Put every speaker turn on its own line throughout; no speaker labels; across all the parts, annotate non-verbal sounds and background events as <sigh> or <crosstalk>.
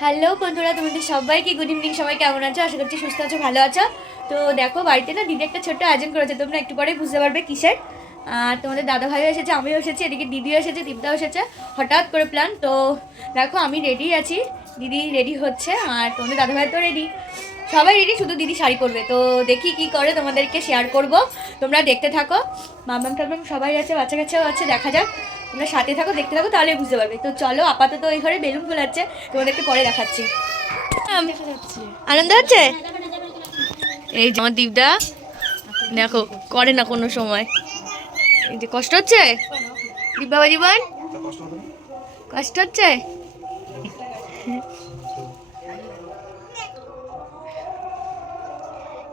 Hello বন্ধুরা, তোমাদের সবাইকে গুড ইভিনিং সবাই কেমন আছো? আশা করছি সুস্থ আছো, ভালো আছো? তো দেখো, বাড়িতে না দিদি একটা ছোট্ট আয়োজন করেছে, তোমরা একটু পরেই বুঝতে পারবে কিসের। আর তোমাদের দাদা ভাইও এসেছে, আমিও এসেছি, এদিকে দিদিও এসেছে দীপদাও এসেছে, হঠাৎ করে প্ল্যান তো দেখো, আমি রেডি আছি, দিদি রেডি হচ্ছে, আর তোমাদের দাদা ভাই তো রেডি সবাই রেডি শুধু দিদি শাড়ি পরবে। তো দেখি কি করে তোমাদেরকে শেয়ার করব। তোমরা দেখতে থাকো। মামাম টামাম সবাই আছে বাচ্চা কাচ্চাও আছে, দেখা যাক। তোমরা সাথে থাকো দেখতে থাকো তাহলে বুঝতে পারবে। তো চলো আপাতত ওই ঘরে বেলুন ফোলাচ্ছে তোমাদেরকে পরে দেখাচ্ছি। আনন্দ হচ্ছে? এই যে আমার দীপদা দেখো করে না কোনো সময়। এই যে কষ্ট হচ্ছে? দীপ বাবা জীবন? কষ্ট হচ্ছে?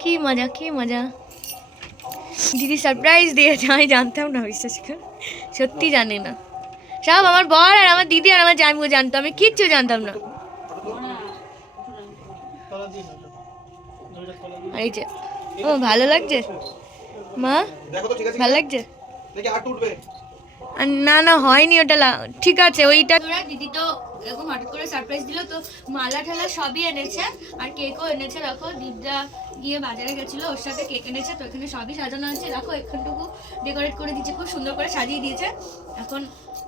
কি মজা কি মজা। দিদি সারপ্রাইজ দিয়েছে আমি জানতাম না বিশ্বাস কর। সত্যি জানি না। সব আমার বর আর আমার দিদি আর আমার জামিও জানতো, আমি কিচ্ছু জানতাম না। ও, ভালো লাগছে? মা, ভালো লাগছে? না না, হয়নি ওটা ঠিক আছে, ওইটা দিদি তো এরকম হঠাৎ করে সারপ্রাইজ দিল, তো মালা ঠালা সবই এনেছে, আর কেকও এনেছে, দেখো দীপদা গিয়ে বাজারে গেছিল, ওর সাথে কেক এনেছে, তো এখানে সবই সাজানো আছে। দেখো, এখানটুকু ডেকোরেট করে দিয়েছে, খুব সুন্দর করে সাজিয়ে দিয়েছে। এখন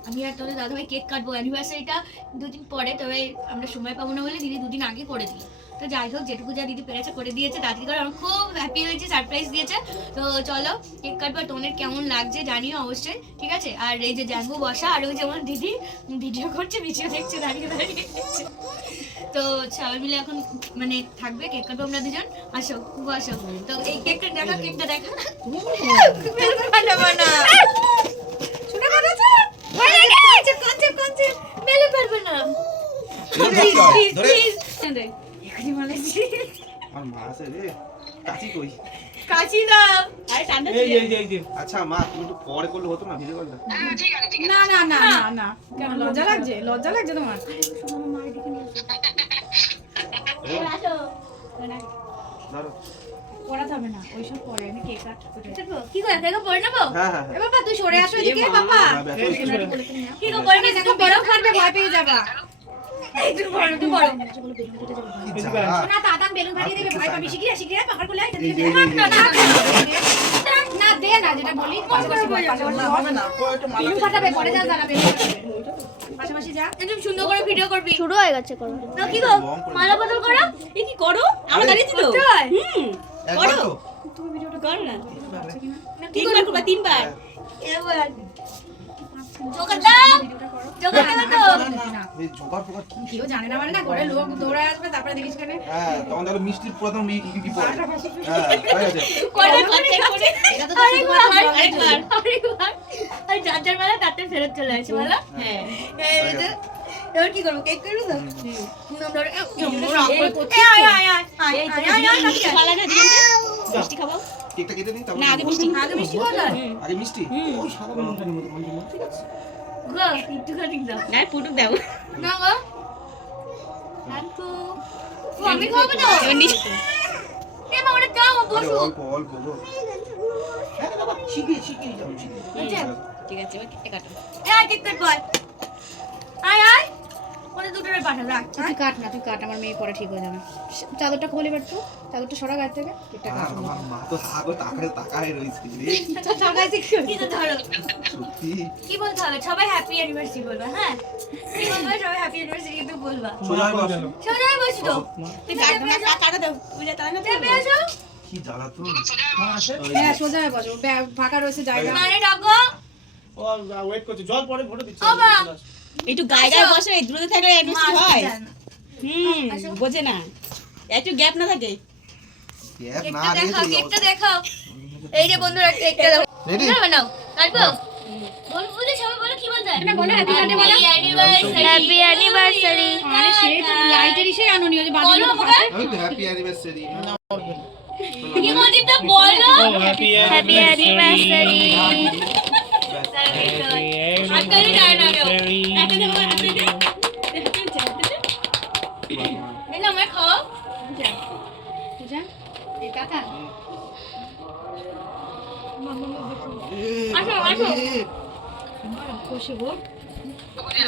আমি আর তোদের দাদাভাই কেক কাটবো অ্যানিভার্সারিটা দুদিন পরে, তবে আমরা সময় পাবো না বলে দিদি দুদিন আগে করে দিল। তো যাই হোক, যেটুকু যা দিদি পেরেছে করে দিয়েছে করে আমার খুব হ্যাপি হয়েছে সারপ্রাইজ দিয়েছে। তো চলো কেক কাটবো আর তোমাদের কেমন লাগছে জানিও অবশ্যই, ঠিক আছে? আর এই যে জ্যাঙ্গু বসা, আর ওই যেমন দিদি ভিডিও করছে ভিডিও দেখছে, দাঁড়িয়ে দাঁড়িয়ে তো সবাই মিলে এখন মানে থাকবে কেক কাটবো আমরা দুজন আসো খুব আসো তো এই কেকটা দেখা কেকটা দেখা। না ছোট বানাচ্ছে ভয় কনসেপ্ট কনসেপ্ট মেলে পারবে না।
আচ্ছা মা তুমি একটু পরে করলে হতো না ভিডিও কলটা
না না না না না লজ্জা লাগছে লজ্জা লাগছে তোমার
ধরো
পড়াতে না ওইসব পরে আমি কেক কাট
কি করে? দেখো পরে নেব?
হ্যাঁ হ্যাঁ
এ বাবা তুই সরে আসো এদিকে বাবা।
হ্যাঁ
কি করে?
দেখো ভয় পেয়ে যাবা। দাদা বেলুন ফাটিয়ে দেবে ভয় পাবি শিখিয়ে শিখিয়ে পাহাড় কোলে না যেটা বলি পাশাপাশি ফাটাবে পরে যা পাশাপাশি যা।
একদম সুন্দর করে ভিডিও করবি।
শুরু হয়ে গেছে করো।
তো কি গো মালা বদল করো?
এ কি করো? আমরা দাঁড়িয়েছি তো। হুম
একবার তো।
করো না।
না,
তিনবার
করবা
তিনবার।
এবার
কেউ জানে না মানে না ঘরে লোক দৌড়ায় আসবে তারপরে দেখিস কেন
হ্যাঁ তখন দেখো মিষ্টির প্রথম ই ই ই পড়ে হ্যাঁ হয়ে
করে
করে
এটা তো
আরেকবার
আরেকবার।
আর যার যার মালা তাতে ফেরত চলে আসে মালা
হ্যাঁ
এবার কি করব কেক করব তো নাম আয়,
মিষ্টি দিন খাব
কেকটা কেটে দিই
না আগে মিষ্টি
আগে মিষ্টি যায়?
আগে মিষ্টি ওই সাদা বেলুনটার মতো মনে ঠিক আছে
গো, একটুখানি দাও।
না পুটুক দাও
না গো। ও, আমি খাব
নিস
এ মা, ওটা দাও,
আরে
বসো।
অল্প অল্প গো হ্যাঁ শিখিয়ে শিখিয়ে যাও শিখিয়ে
আচ্ছা।
ঠিক আছে এবার কেটে কাটো
আয়, কেক কাটবো, আয়। আয়, আয়।
তুই কাট না তুই কাট আমার মেয়ে পরে ঠিক হয়ে যাবে। চাদরটা খোল এবার তো চাদরটা সরা গায়ের থেকে কেকটা
আমার মা তো থাকো তাকায় তাকায় রয়েছে রে। <laughs>
কি
কি ধরো। কি বলতে হবে? সবাই হ্যাপি অ্যানিভার্সারি বলবা হ্যাঁ? কি বলবা সবাই হ্যাপি অ্যানিভার্সারি কিন্তু বলবা।
সোজা বসো।
সবাই বসি তো
তুই কাটো না কাটো দাও বুঝা তাই না
চেপে আসো।
কি জ্বালা তো
হ্যাঁ সোজা বসো। ফাঁকা রয়েছে জায়গা।
মানে ডাকো।
ওয়েট করছি। জল পরে ভরে দিচ্ছি।
ও
একটু গায়ে গায়ে বসো এই দূরে থাকলে অ্যাডমিশন হয়। হুম বোঝে না। একটু গ্যাপ না থাকে?
গ্যাপ না
দেখাও কেকটা দেখাও। এই যে বন্ধুরা কেকটা দেখো
Ready?
না বানাও কাটবো? বল বলে সবাই বলো কি বলতে
না, বলো, happy birthday বলো।
হ্যাপি অ্যানিভার্সারি
আরে সেই তো লাইটের ইসে আনুনি ওই যে
হ্যাপি অ্যানিভার্সারি
কি বলতে বলো।
হ্যাপি
হ্যাপি অ্যানিভার্সারি
আটকারি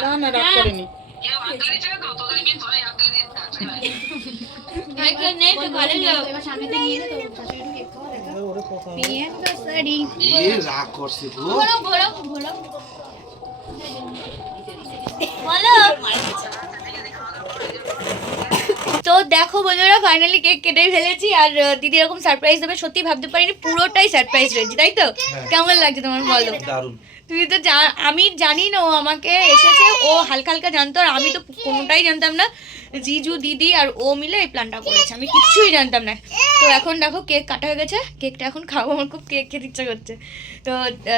না না
রাগ করেনি। রাগ করছে
তো দেখো বন্ধুরা ফাইনালি কেক কেটে ফেলেছি আর দিদি এরকম সারপ্রাইজ দেবে সত্যি ভাবতে পারিনি পুরোটাই সারপ্রাইজ রয়েছে তাই তো? কেমন লাগছে তোমার বলো?
দারুণ।
তুমি তো আমি জানি না ও আমাকে এসেছে ও হালকা হালকা জানতো আর আমি তো কোনোটাই জানতাম না। জিজু দিদি আর ও মিলে এই প্ল্যানটা করেছে আমি কিচ্ছুই জানতাম না। তো এখন দেখো কেক কাটা হয়ে গেছে কেকটা এখন খাব আমার খুব কেক খেতে ইচ্ছা করছে। তো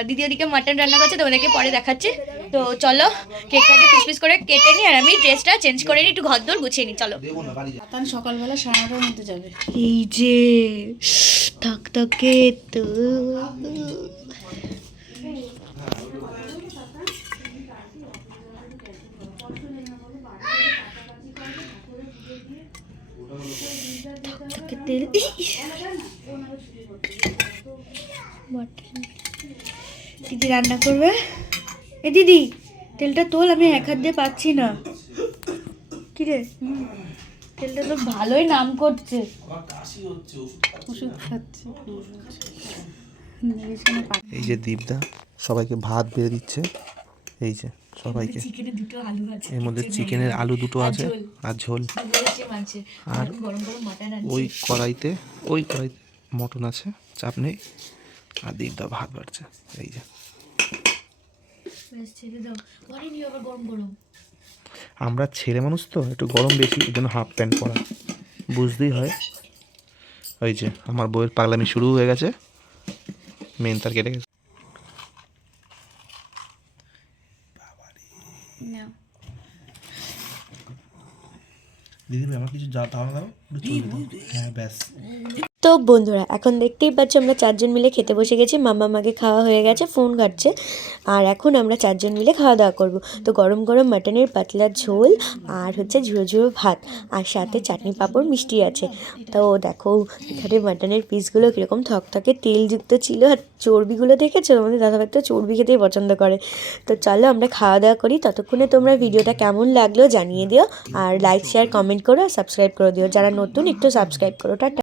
দিদি ওদিকে মাটন রান্না করছে তোমাদেরকে পরে দেখাচ্ছি। তো চলো কেকটাকে পিস পিস করে কেটে নিই আর আমি ড্রেসটা চেঞ্জ করে নিই একটু ঘর দোর গুছিয়ে নিই চলো।
সকালবেলা সাড়ে নটার মধ্যে যাবে।
এই যে থাক থাকে তো। মটন দিদি রান্না করবে? এ দিদি তেলটা তোল আমি এক হাত দিয়ে পাচ্ছি না। কি রে তেলটা তো ভালোই নাম করছে।
ওষুধ খাচ্ছে।
এই যে দীপদা সবাইকে ভাত বেড়ে দিচ্ছে। এই যে। সবাইকে।
চিকেনে দুটো আলু আছে
এর মধ্যে চিকেনের আলু দুটো আছে আর ঝোল। আর ওই কড়াইতে ওই কড়াইতে মটন আছে চাপ নেই। আর দীপদা ভাত বাড়ছে। এই যে। আমরা ছেলে মানুষ তো একটু গরম বেশি এই জন্য হাফ প্যান্ট পরা। বুঝতেই হয়। ওই যে আমার বইয়ের পাগলামি শুরু হয়ে গেছে। মেন তার কেটে গেছে। দিদি আমার কিছু যা দাও দাও হ্যাঁ ব্যাস।
তো বন্ধুরা, এখন দেখতেই পাচ্ছি আমরা চারজন মিলে খেতে বসে গেছি। মামা মাকে খাওয়া হয়ে গেছে, ফোন ঘাটছে। আর এখন আমরা চারজন মিলে খাওয়া দাওয়া করব। তো গরম গরম মাটনের পাতলা ঝোল আর হচ্ছে ঝুড়ো ঝুড়ো ভাত আর সাথে চাটনি পাঁপড় মিষ্টি আছে। তো দেখো, এখানে মাটনের পিসগুলো কীরকম থকথকে তেলযুক্ত ছিল আর চর্বিগুলো দেখেছ? আমাদের দাদাভাই তো চর্বি খেতেই পছন্দ করে। তো চলো আমরা খাওয়া দাওয়া করি। ততক্ষণে তোমরা ভিডিওটা কেমন লাগল জানিয়ে দিও। আর লাইক শেয়ার কমেন্ট করো আর সাবস্ক্রাইব করে দিও। যারা নতুন একটু সাবস্ক্রাইব করো। টাটা।